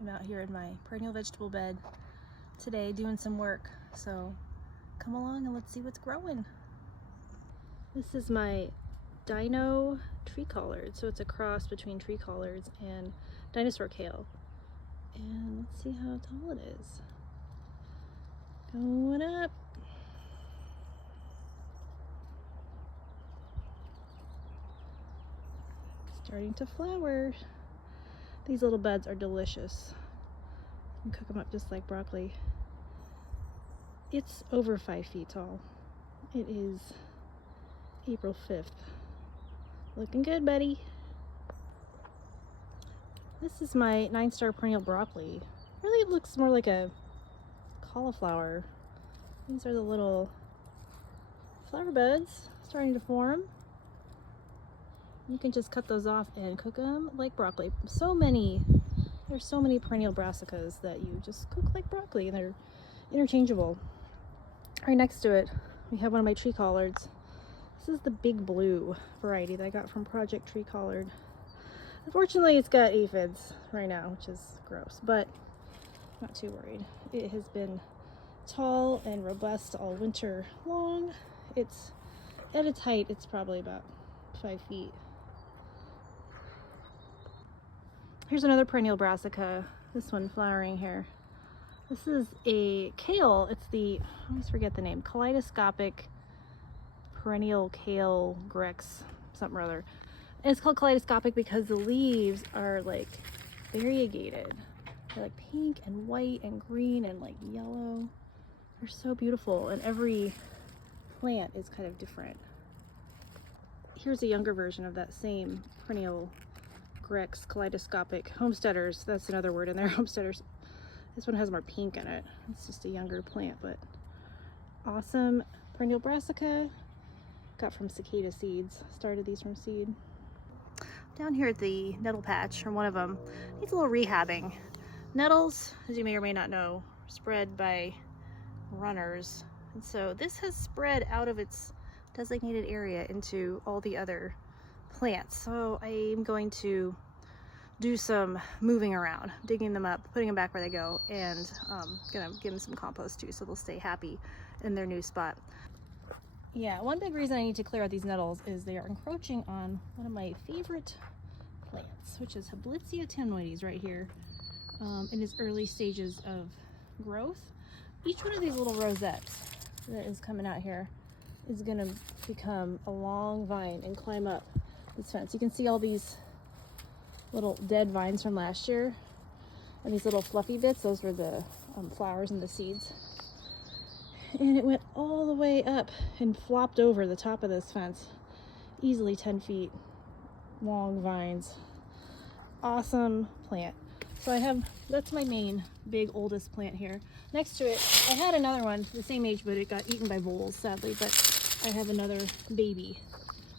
I'm out here in my perennial vegetable bed today doing some work, so come along and let's see what's growing. This is my dino tree collard, so it's a cross between tree collards and dinosaur kale. And let's see how tall it is. Going up. Starting to flower. These little buds are delicious. You can cook them up just like broccoli. It's over 5 feet tall. It is April 5th. Looking good, buddy. This is my 9-star perennial broccoli. Really, it looks more like a cauliflower. These are the little flower buds starting to form. You can just cut those off and cook them like broccoli. There's so many perennial brassicas that you just cook like broccoli, and they're interchangeable. Right next to it, we have one of my tree collards. This is the big blue variety that I got from Project Tree Collard. Unfortunately, it's got aphids right now, which is gross, but not too worried. It has been tall and robust all winter long. It's at its height, it's probably about 5 feet. Here's another perennial brassica, this one flowering here. This is a kale. It's the, I always forget the name, kaleidoscopic perennial kale grex, something or other. And it's called kaleidoscopic because the leaves are like variegated. They're like pink and white and green and like yellow. They're so beautiful, and every plant is kind of different. Here's a younger version of that same perennial grex kaleidoscopic. Homesteaders, that's another word in there, homesteaders. This one has more pink in it. It's just a younger plant, but awesome perennial brassica. Got from cicada seeds. Started these from seed. Down here at the nettle patch, or one of them, needs a little rehabbing. Nettles, as you may or may not know, are spread by runners. And so this has spread out of its designated area into all the other plants. So I'm going to do some moving around, digging them up, putting them back where they go, and gonna give them some compost too, so they'll stay happy in their new spot. Yeah, one big reason I need to clear out these nettles is they are encroaching on one of my favorite plants, which is Habilitia temnoides right here, in its early stages of growth. Each one of these little rosettes that is coming out here is gonna become a long vine and climb up this fence. You can see all these little dead vines from last year, and these little fluffy bits, those were the flowers and the seeds. And it went all the way up and flopped over the top of this fence. Easily 10 feet long vines. Awesome plant. So that's my main big oldest plant here. Next to it, I had another one the same age, but it got eaten by voles, sadly. But I have another baby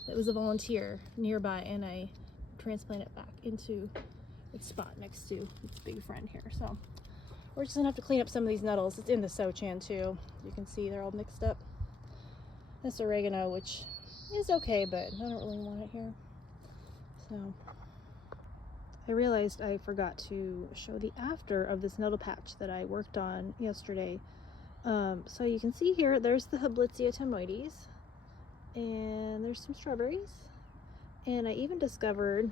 that was a volunteer nearby, and I transplanted it back into its spot next to its big friend here. So we're just gonna have to clean up some of these nettles. It's in the sochan too. You can see they're all mixed up. This oregano, which is okay, but I don't really want it here. So I realized I forgot to show the after of this nettle patch that I worked on yesterday. So you can see here, there's the Habilitia temnoides, and there's some strawberries. And I even discovered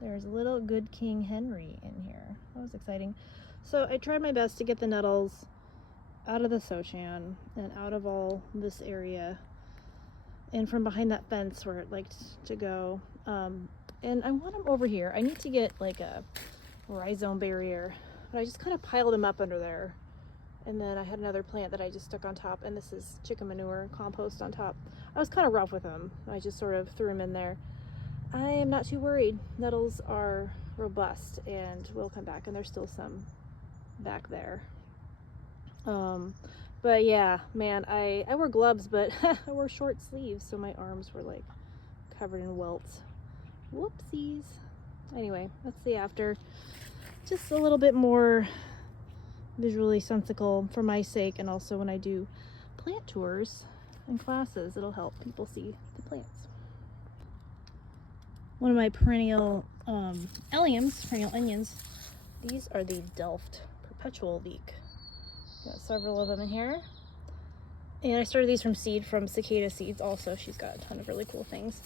there's a little good King Henry in here. That was exciting. So I tried my best to get the nettles out of the sochan and out of all this area and from behind that fence where it liked to go. And I want them over here. I need to get like a rhizome barrier, but I just kind of piled them up under there. And then I had another plant that I just stuck on top, and this is chicken manure compost on top. I was kind of rough with them. I just sort of threw them in there. I am not too worried. Nettles are robust and will come back, and there's still some back there. But yeah, man, I wore gloves, but I wore short sleeves, so my arms were like covered in welts. Whoopsies. Anyway, that's the after. Just a little bit more visually sensical for my sake, and also when I do plant tours and classes, it'll help people see the plants. One of my perennial perennial onions, These are the Delft Perpetual Leek. Got several of them in here. And I started these from seed from Cicada Seeds also. She's got a ton of really cool things.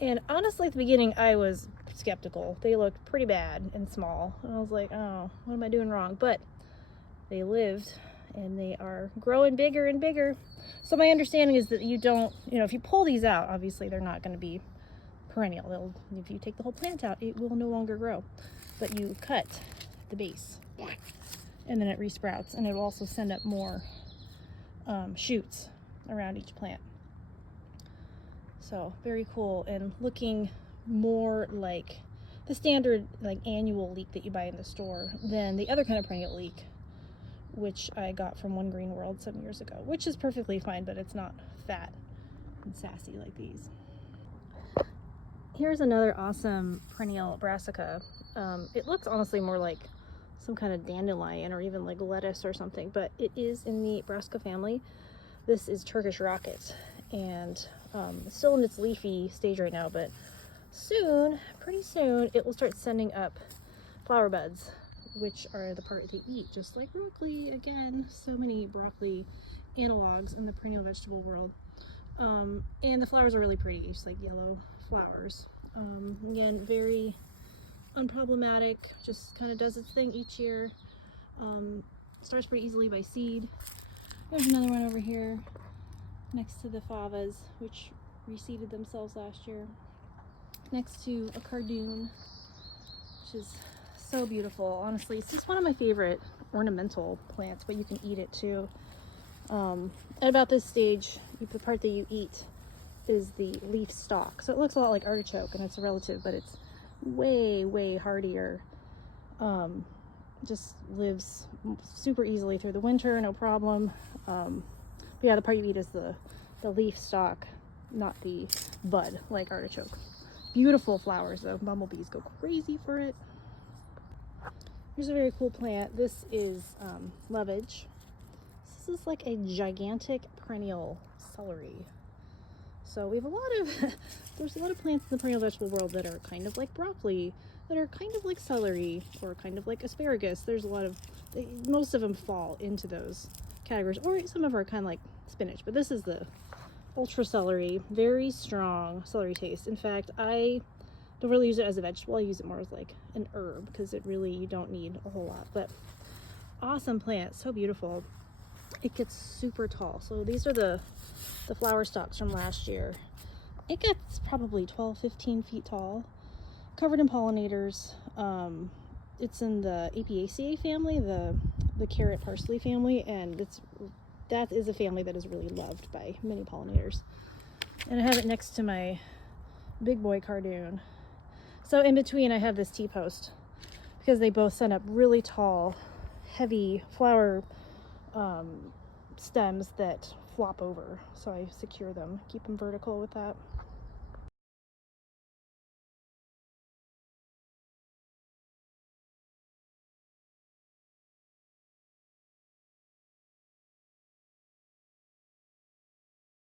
And honestly, at the beginning, I was skeptical. They looked pretty bad and small. And I was like, oh, what am I doing wrong? But they lived, and they are growing bigger and bigger. So my understanding is that you don't, if you pull these out, obviously they're not going to be perennial. If you take the whole plant out, it will no longer grow. But you cut the base, and then it resprouts, and it will also send up more shoots around each plant. So very cool, and looking more like the standard annual leek that you buy in the store than the other kind of perennial leek, which I got from One Green World some years ago, which is perfectly fine, but it's not fat and sassy like these. Here's another awesome perennial brassica. It looks honestly more like some kind of dandelion or even like lettuce or something, but it is in the brassica family. This is Turkish Rocket, and it's still in its leafy stage right now, but soon, pretty soon, it will start sending up flower buds, which are the part they eat, just like broccoli. Again, so many broccoli analogs in the perennial vegetable world. And the flowers are really pretty, just like yellow flowers. Again, very unproblematic, just kind of does its thing each year. Starts pretty easily by seed. There's another one over here next to the favas, which reseeded themselves last year. Next to a cardoon, which is so beautiful. Honestly, it's just one of my favorite ornamental plants, but you can eat it too. At about this stage, the part that you eat is the leaf stalk. So it looks a lot like artichoke, and it's a relative, but it's way hardier. Just lives super easily through the winter, no problem. But yeah, the part you eat is the leaf stalk, not the bud like artichoke. Beautiful flowers though. Bumblebees go crazy for it. Here's a very cool plant. This is lovage. This is like a gigantic perennial celery. So we have a lot of there's a lot of plants in the perennial vegetable world that are kind of like broccoli, that are kind of like celery, or kind of like asparagus. There's a lot of, most of them fall into those categories, or some of them are kind of like spinach, but this is the ultra celery. Very strong celery taste. In fact, I don't really use it as a vegetable. I use it more as like an herb, because it really, you don't need a whole lot. But awesome plant, so beautiful. It gets super tall. So these are the flower stalks from last year. It gets probably 12-15 feet tall, covered in pollinators. It's in the Apiaceae family, the carrot parsley family, and that is a family that is really loved by many pollinators. And I have it next to my big boy cardoon. So in between I have this T-post, because they both send up really tall, heavy flower stems that flop over. So I secure them, keep them vertical with that.